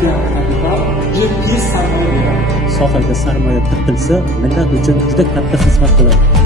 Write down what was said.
qilayotgan kapital juda tez sarmoya beradi. Sohaga sarmoya kiritilsa, millat uchun juda katta xizmat qiladi.